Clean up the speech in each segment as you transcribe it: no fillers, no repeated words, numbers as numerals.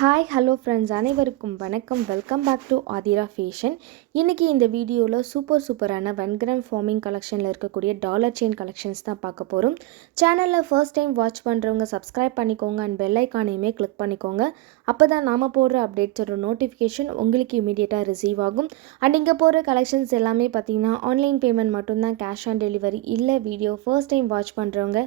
Hi hello friends அனைவருக்கும் வணக்கம். Welcome back to Aathira fashion. இன்றைக்கி இந்த வீடியோவில் சூப்பரான 1 கிராம் ஃபார்மிங் கலெக்ஷனில் இருக்கக்கூடிய டாலர் செயின் கலெக்ஷன்ஸ் தான் பார்க்க போகிறோம். சேனலில் ஃபர்ஸ்ட் டைம் வாட்ச் பண்ணுறவங்க சப்ஸ்கிரைப் பண்ணிக்கோங்க அண்ட் பெல் ஐக்கானையுமே கிளிக் பண்ணிக்கோங்க. அப்போ தான் நாம் போடுற அப்டேட்ஸோட நோட்டிஃபிகேஷன் உங்களுக்கு இமீடியட்டாக ரிசீவ் ஆகும். அண்ட் இங்கே போகிற கலெக்ஷன்ஸ் எல்லாமே பார்த்திங்கன்னா ஆன்லைன் பேமெண்ட் மட்டும்தான், கேஷ் ஆன் டெலிவரி இல்லை. வீடியோ ஃபர்ஸ்ட் டைம் வாட்ச் பண்ணுறவங்க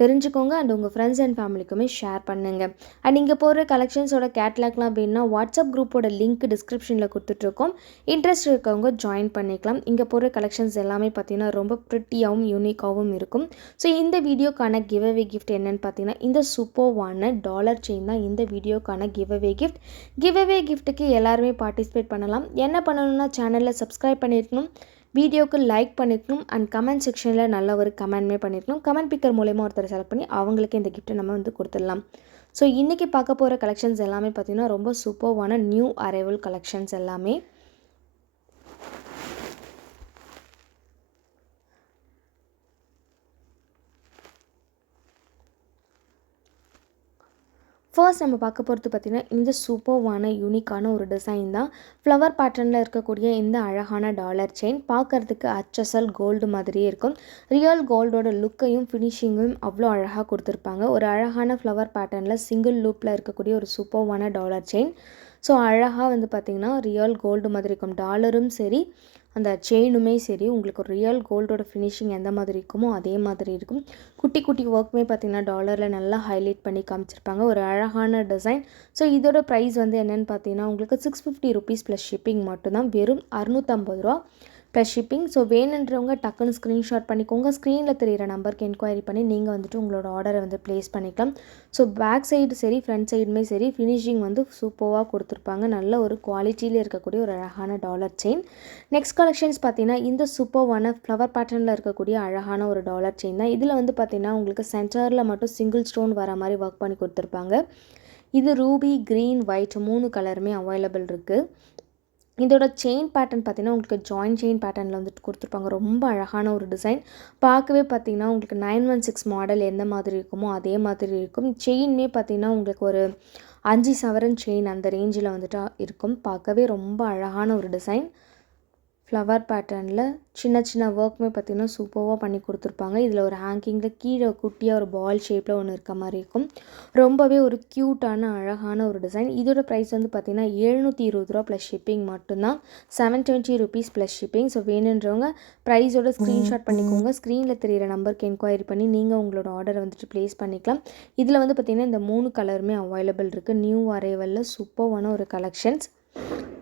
தெரிஞ்சுக்கோங்க அண்ட் உங்கள் ஃப்ரெண்ட்ஸ் அண்ட் ஃபேமிலிக்குமே ஷேர் பண்ணுங்கள். அண்ட் இங்கே போகிற கலெக்ஷன்ஸோட கேட்லாக்லாம் வேணுன்னா வாட்ஸ்அப் குரூப்போட லிங்க் டிஸ்கிரிப்ஷனில் கொடுத்துட்ருக்கோம். இன்ட்ரெஸ்ட் இருக்கவங்க ஜாயின் பண்ணிக்கலாம். இங்கே போகிற கலெக்ஷன்ஸ் எல்லாமே பார்த்திங்கன்னா ரொம்ப ப்ரிட்டியாகவும் யூனிக்காகவும் இருக்கும். ஸோ இந்த வீடியோக்கான கிவ்அவே கிஃப்ட் என்னென்னு பார்த்தீங்கன்னா இந்த சூப்பர்வான டாலர் செயின் தான் இந்த வீடியோக்கான கிவ்அவே கிஃப்ட். கிவ்அவே கிஃப்ட்டுக்கு எல்லாருமே பார்ட்டிசிபேட் பண்ணலாம். என்ன பண்ணணும்னா சேனலில் சப்ஸ்கிரைப் பண்ணியிருக்கணும், வீடியோக்கு லைக் பண்ணிக்கணும் அண்ட் கமெண்ட் செக்ஷனில் நல்ல ஒரு கமெண்ட்மே பண்ணியிருக்கணும். கமெண்ட் பிக்கர் மூலயமா ஒருத்தர் செலக்ட் பண்ணி அவங்களுக்கு இந்த கிஃப்ட்டை நம்ம கொடுத்துடலாம். ஸோ இன்றைக்கி பார்க்க போகிற கலெக்ஷன்ஸ் எல்லாமே பார்த்திங்கன்னா ரொம்ப சூப்பர்வான நியூ அரைவல் கலெக்ஷன்ஸ் எல்லாமே. ஃபர்ஸ்ட் நம்ம பார்க்க போகிறது பார்த்திங்கன்னா இந்த சூப்பர்வான யூனிக்கான ஒரு டிசைன் தான். ஃப்ளவர் பேட்டர்னில் இருக்கக்கூடிய இந்த அழகான டாலர் செயின் பார்க்குறதுக்கு HSL கோல்டு மாதிரியே இருக்கும். ரியல் கோல்டோட லுக்கையும் ஃபினிஷிங்கும் அவ்வளோ அழகாக கொடுத்துருப்பாங்க. ஒரு அழகான ஃப்ளவர் பேட்டர்னில் சிங்கிள் லூப்பில் இருக்கக்கூடிய ஒரு சூப்பர்வான டாலர் செயின். ஸோ அழகாக பார்த்திங்கன்னா ரியல் கோல்டு மாதிரி இருக்கும். டாலரும் சரி அந்த செயினுமே சரி உங்களுக்கு ஒரு ரியல் கோல்டோட ஃபினிஷிங் எந்த மாதிரி இருக்குமோ அதே மாதிரி இருக்கும். குட்டி குட்டி ஒர்க்குமே பார்த்திங்கன்னா டாலரில் நல்லா ஹைலைட் பண்ணி காமிச்சிருப்பாங்க. ஒரு அழகான டிசைன். ஸோ இதோட ப்ரைஸ் என்னென்னு பார்த்தீங்கன்னா உங்களுக்கு 650 ருபீஸ் ப்ளஸ் ஷிப்பிங் மட்டும்தான். வெறும் 650 ரூபா ப்ளஸ் ஷிப்பிங். ஸோ வேணுன்றவங்க டக்குன்னு ஸ்க்ரீன்ஷாட் பண்ணிக்கோங்க. ஸ்க்ரீனில் தெரிகிற நம்பருக்கு என்கொயரி பண்ணி நீங்கள் உங்களோட ஆர்டரை ப்ளேஸ் பண்ணிக்கலாம். ஸோ பேக் சைடு சரி ஃப்ரண்ட் சைடுமே சரி ஃபினிஷிங் சூப்பராக கொடுத்துருப்பாங்க. நல்ல ஒரு குவாலிட்டியில் இருக்கக்கூடிய ஒரு அழகான டாலர் செயின். நெக்ஸ்ட் கலெக்ஷன்ஸ் பார்த்தீங்கன்னா இந்த சூப்பர்வான ஃப்ளவர் பேட்டர்னில் இருக்கக்கூடிய அழகான ஒரு டாலர் செயின் தான். இதில் பார்த்தீங்கன்னா உங்களுக்கு சென்டரில் மட்டும் சிங்கிள் ஸ்டோன் வர மாதிரி ஒர்க் பண்ணி கொடுத்துருப்பாங்க. இது ரூபி, க்ரீன், ஒயிட் 3 கலருமே அவைலபிள் இருக்குது. இதோட செயின் பேட்டர்ன் பார்த்திங்கன்னா உங்களுக்கு ஜாயின் செயின் பேட்டர்னில் கொடுத்துருப்பாங்க. ரொம்ப அழகான ஒரு டிசைன். பார்க்கவே பார்த்திங்கன்னா உங்களுக்கு 916 மாடல் எந்த மாதிரி இருக்குமோ அதே மாதிரி இருக்கும். செயின்மே பார்த்திங்கன்னா உங்களுக்கு ஒரு 5 சவரன் செயின் அந்த ரேஞ்சில் இருக்கும். பார்க்கவே ரொம்ப அழகான ஒரு டிசைன். ஃப்ளவர் பேட்டர்னில் சின்ன ஒர்க்குமே பார்த்திங்கன்னா சூப்பராக பண்ணி கொடுத்துருப்பாங்க. இதில் ஒரு ஹேங்கிங்கில் கீழே குட்டியாக ஒரு பால் ஷேப்பில் ஒன்று இருக்க மாதிரி இருக்கும். ரொம்பவே ஒரு க்யூட்டான அழகான ஒரு டிசைன். இதோட ப்ரைஸ் பார்த்திங்கன்னா 720 ரூபா ப்ளஸ் ஷிப்பிங் மட்டும்தான். 720 ருபீஸ் ப்ளஸ் ஷிப்பிங். ஸோ வேணுன்றவங்க ப்ரைஸோட ஸ்க்ரீன்ஷாட் பண்ணிக்கோங்க. ஸ்க்ரீனில் தெரிகிற நம்பருக்கு என்கொயரி பண்ணி நீங்கள் உங்களோட ஆர்டரை ப்ளேஸ் பண்ணிக்கலாம். இதில் பார்த்திங்கன்னா இந்த 3 கலருமே அவைலபிள் இருக்குது. நியூ அரைவலில் சூப்பரான ஒரு கலெக்ஷன்ஸ்.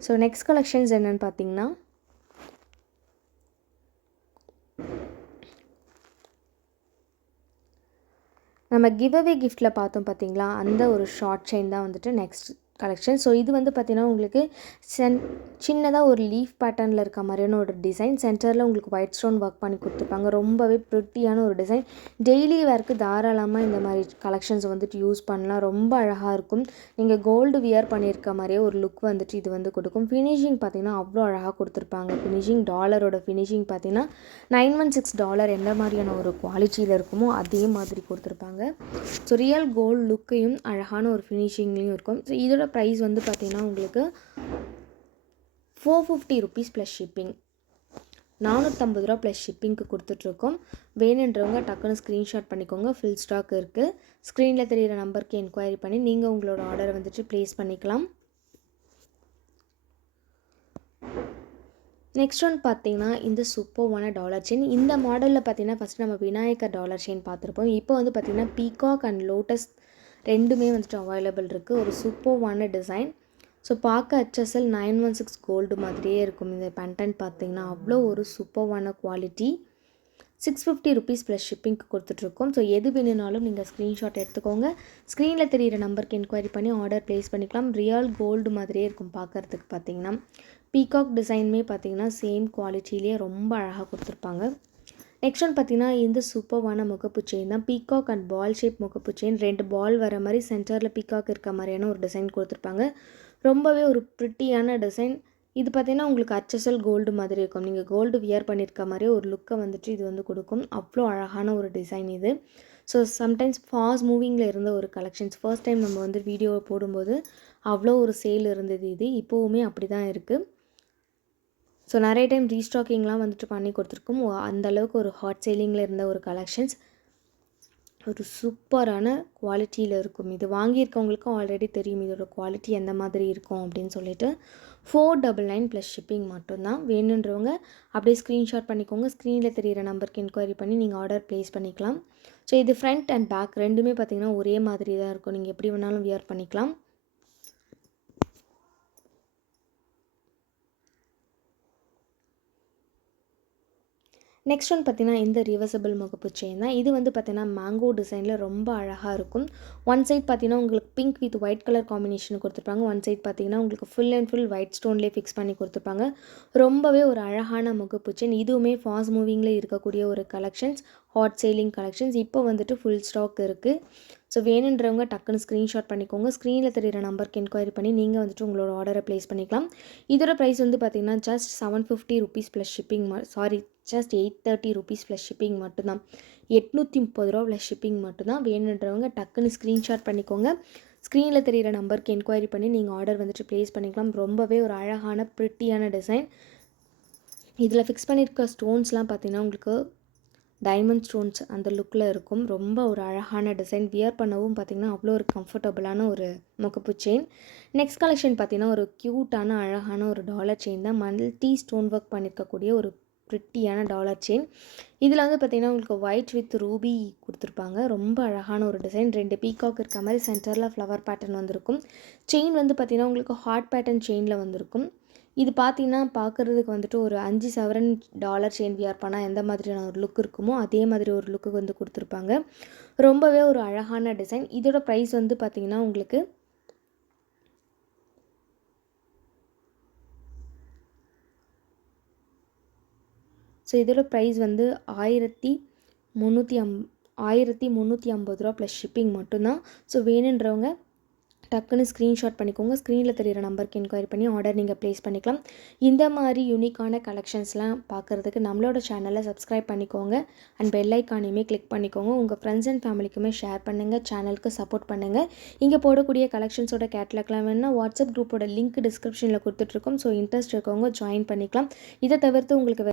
ஸோ நெக்ஸ்ட் கலெக்ஷன்ஸ் என்னென்னு பார்த்திங்கன்னா நம்ம கிவ்அவே கிஃப்ட்டில் பார்த்தோம் பார்த்திங்களா, அந்த ஒரு ஷார்ட் செயின் தான் நெக்ஸ்ட் கலெக்ஷன். ஸோ இது பார்த்திங்கன்னா உங்களுக்கு சின்னதாக ஒரு லீஃப் பேட்டர்னில் இருக்க மாதிரியான ஒரு டிசைன். சென்டரில் உங்களுக்கு ஒயிட் ஸ்டோன் ஒர்க் பண்ணி கொடுத்துருப்பாங்க. ரொம்பவே ப்ரிட்டியான ஒரு டிசைன். டெய்லி வேர்க்கு தாராளமாக இந்த மாதிரி கலெக்ஷன்ஸ் யூஸ் பண்ணலாம். ரொம்ப அழகாக இருக்கும். நீங்கள் கோல்டு வியர் பண்ணியிருக்க மாதிரியே ஒரு லுக் இது கொடுக்கும். ஃபினிஷிங் பார்த்திங்கன்னா அவ்வளோ அழகாக கொடுத்துருப்பாங்க. ஃபினிஷிங் டாலரோட ஃபினிஷிங் பார்த்திங்கன்னா 916 டாலர் எந்த மாதிரியான ஒரு குவாலிட்டியில் இருக்குமோ அதே மாதிரி கொடுத்துருப்பாங்க. ஸோ ரியல் கோல்டு லுக்கையும் அழகான ஒரு ஃபினிஷிங்லேயும் இருக்கும். ஸோ இதோட ப்ரைஸ் பார்த்திங்கன்னா உங்களுக்கு 450 ருபீஸ் ப்ளஸ் ஷிப்பிங். 450 ரூபா ப்ளஸ் ஷிப்பிங்க்கு கொடுத்துட்ருக்கோம். வேணுன்றவங்க டக்குன்னு ஸ்க்ரீன்ஷாட் பண்ணிக்கோங்க. ஃபுல் ஸ்டாக் இருக்குது. ஸ்க்ரீனில் தெரிகிற நம்பருக்கு என்கொயரி பண்ணி நீங்கள் உங்களோட ஆர்டரை ப்ளேஸ் பண்ணிக்கலாம். நெக்ஸ்ட் ஒன் பார்த்திங்கன்னா இந்த சூப்பர்வான டாலர் செயின். இந்த மாடலில் பார்த்திங்கன்னா ஃபஸ்ட் நம்ம விநாயகர் டாலர் செயின் பார்த்துருப்போம். இப்போ பார்த்திங்கன்னா பீகாக் அண்ட் லோட்டஸ் ரெண்டுமே அவைலபிள் இருக்குது. ஒரு சூப்பர்வான டிசைன். ஸோ பார்க்க HSL 916 கோல்டு மாதிரியே இருக்கும். இந்த பேண்டன் பார்த்திங்கன்னா அவ்வளோ ஒரு சூப்பர்வான குவாலிட்டி. 650 ருபீஸ் ப்ளஸ் ஷிப்பிங்க்கு கொடுத்துட்ருக்கோம். ஸோ எது வேணுனாலும் நீங்கள் ஸ்க்ரீன்ஷாட் எடுத்துக்கோங்க. ஸ்க்ரீனில் தெரிகிற நம்பருக்கு என்கொயரி பண்ணி ஆர்டர் ப்ளேஸ் பண்ணிக்கலாம். ரியல் கோல்டு மாதிரியே இருக்கும் பார்க்குறதுக்கு. பார்த்திங்கன்னா பீகாக் டிசைனுமே பார்த்திங்கன்னா சேம் குவாலிட்டியிலே ரொம்ப அழகாக கொடுத்துருப்பாங்க. நெக்ஸ்ட் ஒன் பார்த்திங்கன்னா இந்த சூப்பர்வான முகப்பு செயின் தான். பீகாக் அண்ட் பால் ஷேப் முகப்பு செயின். 2 பால் வர மாதிரி சென்டரில் பீகாக் இருக்க மாதிரியான ஒரு டிசைன் கொடுத்துருப்பாங்க. ரொம்பவே ஒரு ப்ரிட்டியான டிசைன். இது பார்த்திங்கன்னா உங்களுக்கு HSL கோல்டு மாதிரி இருக்கும். நீங்கள் கோல்டு வியர் பண்ணியிருக்க மாதிரியே ஒரு லுக்கை இது கொடுக்கும். அவ்வளோ அழகான ஒரு டிசைன் இது. ஸோ சம்டைம்ஸ் ஃபாஸ்ட் மூவிங்கில் இருந்த ஒரு கலெக்ஷன்ஸ் ஃபர்ஸ்ட் டைம் நம்ம வந்து வீடியோ போடும்போது அவ்வளோ ஒரு சேல் இருந்தது. இது இப்போவுமே அப்படி தான் இருக்குது. ஸோ நிறைய டைம் ரீஸ்டாக்கிங்லாம் வந்துட்டு பண்ணி கொடுத்துருக்கோம். அந்தளவுக்கு ஒரு ஹாட் சேலிங்கில் இருந்த ஒரு கலெக்ஷன்ஸ் ஒரு சூப்பரான குவாலிட்டியில் இருக்கும். இது வாங்கியிருக்கவங்களுக்கும் ஆல்ரெடி தெரியும் இதோட குவாலிட்டி எந்த மாதிரி இருக்கும் அப்படின்னு சொல்லிட்டு. 499 ப்ளஸ் ஷிப்பிங் மட்டும்தான். வேணுன்றவங்க அப்படியே ஸ்க்ரீன்ஷாட் பண்ணிக்கோங்க. ஸ்க்ரீனில் தெரிகிற நம்பருக்கு என்கொயரி பண்ணி நீங்கள் ஆர்டர் ப்ளேஸ் பண்ணிக்கலாம். ஸோ இது ஃப்ரண்ட் அண்ட் பேக் ரெண்டுமே பார்த்திங்கன்னா ஒரே மாதிரி தான் இருக்கும். நீங்கள் எப்படி வேணாலும் வியர் பண்ணிக்கலாம். நெக்ஸ்ட் ஒன் பார்த்திங்கன்னா இந்த ரிவர்சபிள் முகப்பு செயின் தான். இது வந்து பார்த்திங்கன்னா மேங்கோ டிசைனில் ரொம்ப அழகாக இருக்கும். ஒன் சைட் பார்த்திங்கன்னா உங்களுக்கு pink with white colour combination கொடுத்துருப்பாங்க. ஒன் சைட் பார்த்திங்கன்னா உங்களுக்கு ஃபுல் அண்ட் ஃபுல் ஒயிட் ஸ்டோன்லேயே ஃபிக்ஸ் பண்ணி கொடுத்துருப்பாங்க. ரொம்பவே ஒரு அழகான முகப்பு செயின். இதுவுமே ஃபாஸ்ட் மூவிங்கில் இருக்கக்கூடிய ஒரு கலெக்ஷன்ஸ், ஹாட் சேலிங் கலெக்ஷன்ஸ். இப்போ வந்துட்டு ஃபுல் ஸ்டாக் இருக்குது. ஸோ வேணுன்றவங்க டக்குன்னு ஸ்க்ரீன்ஷாட் பண்ணிக்கோங்க. ஸ்க்ரீனில் தெரிகிற நம்பருக்கு என்கொயரி பண்ணி நீங்கள் வந்துட்டு உங்களோட ஆர்டரை ப்ளேஸ் பண்ணிக்கலாம். இதோட ப்ரைஸ் வந்து பார்த்திங்கன்னா just 750 rupees plus shipping just 830 rupees plus shipping மட்டும்தான். 830 ரூபா ப்ளஸ் ஷிப்பிங் மட்டும்தான். வேணுன்றவங்க டக்குன்னு ஸ்க்ரீன்ஷாட் பண்ணிக்கோங்க. ஸ்க்ரீனில் தெரிகிற நம்பருக்கு என்கொயரி பண்ணி நீங்கள் ஆர்டர் வந்துட்டு ப்ளேஸ் பண்ணிக்கலாம். ரொம்பவே ஒரு அழகான ப்ரிட்டியான டிசைன். இதில் ஃபிக்ஸ் பண்ணியிருக்க ஸ்டோன்ஸ்லாம் பார்த்திங்கன்னா உங்களுக்கு டைமண்ட் ஸ்டோன்ஸ் அந்த லுக்கில் இருக்கும். ரொம்ப ஒரு அழகான டிசைன். வியர் பண்ணவும் பார்த்திங்கன்னா அவ்வளோ ஒரு கம்ஃபர்டபுளான ஒரு முகப்பு செயின். நெக்ஸ்ட் கலெக்ஷன் பார்த்திங்கன்னா ஒரு க்யூட்டான அழகான ஒரு டாலர் செயின் தான். மல்டி ஸ்டோன் ஒர்க் பண்ணியிருக்கக்கூடிய ஒரு ப்ரிட்டியான டாலர் செயின். இதில் வந்து பார்த்திங்கன்னா உங்களுக்கு ஒயிட் வித் ரூபி கொடுத்துருப்பாங்க. ரொம்ப அழகான ஒரு டிசைன். 2 பீகாக் இருக்க மாதிரி சென்டரில் ஃப்ளவர் பேட்டர்ன் வந்திருக்கும். செயின் வந்து பார்த்திங்கன்னா உங்களுக்கு ஹார்ட் பேட்டர்ன் செயினில் வந்திருக்கும். இது பார்த்திங்கன்னா பார்க்குறதுக்கு வந்துட்டு ஒரு 5 சவரன் டாலர் செயின் வியர் பண்ணால் எந்த மாதிரியான ஒரு லுக் இருக்குமோ அதே மாதிரி ஒரு லுக்கு வந்து கொடுத்துருப்பாங்க. ரொம்பவே ஒரு அழகான டிசைன். இதோட ப்ரைஸ் வந்து பார்த்திங்கன்னா உங்களுக்கு இதோட ப்ரைஸ் வந்து 1350 ரூபா ப்ளஸ் ஷிப்பிங் மட்டும்தான். ஸோ வேணுன்றவங்க டக்குன்னு ஸ்க்ரீன்ஷாட் பண்ணிக்கோங்க. ஸ்க்ரீனில் தெரிகிற நம்பருக்கு என்கொயரி பண்ணி ஆர்டர் நீங்கள் ப்ளேஸ் பண்ணிக்கலாம். இந்த மாதிரி யூனிக்கான கலெக்ஷன்ஸ்லாம் பார்க்குறதுக்கு நம்மளோட சேனலை சப்ஸ்கிரைப் பண்ணிக்கோங்க. அண்ட் பெல் ஐக்கானையுமே கிளிக் பண்ணிக்கோங்க. உங்கள் ஃப்ரெண்ட்ஸ் அண்ட் ஃபேமிலிக்குமே ஷேர் பண்ணுங்கள். சேனலுக்கு சப்போர்ட் பண்ணுங்கள். இங்கே போடக்கூடிய கலெக்ஷன்ஸோட கேட்லாக்லாம் வேணுன்னா வாட்ஸ்அப் குரூப்போட லிங்க் டிஸ்கிரிப்ஷனில் கொடுத்துட்ருக்கோம். ஸோ இன்ட்ரெஸ்ட் இருக்கவங்க ஜாயின் பண்ணிக்கலாம். இதை தவிர்த்து உங்களுக்கு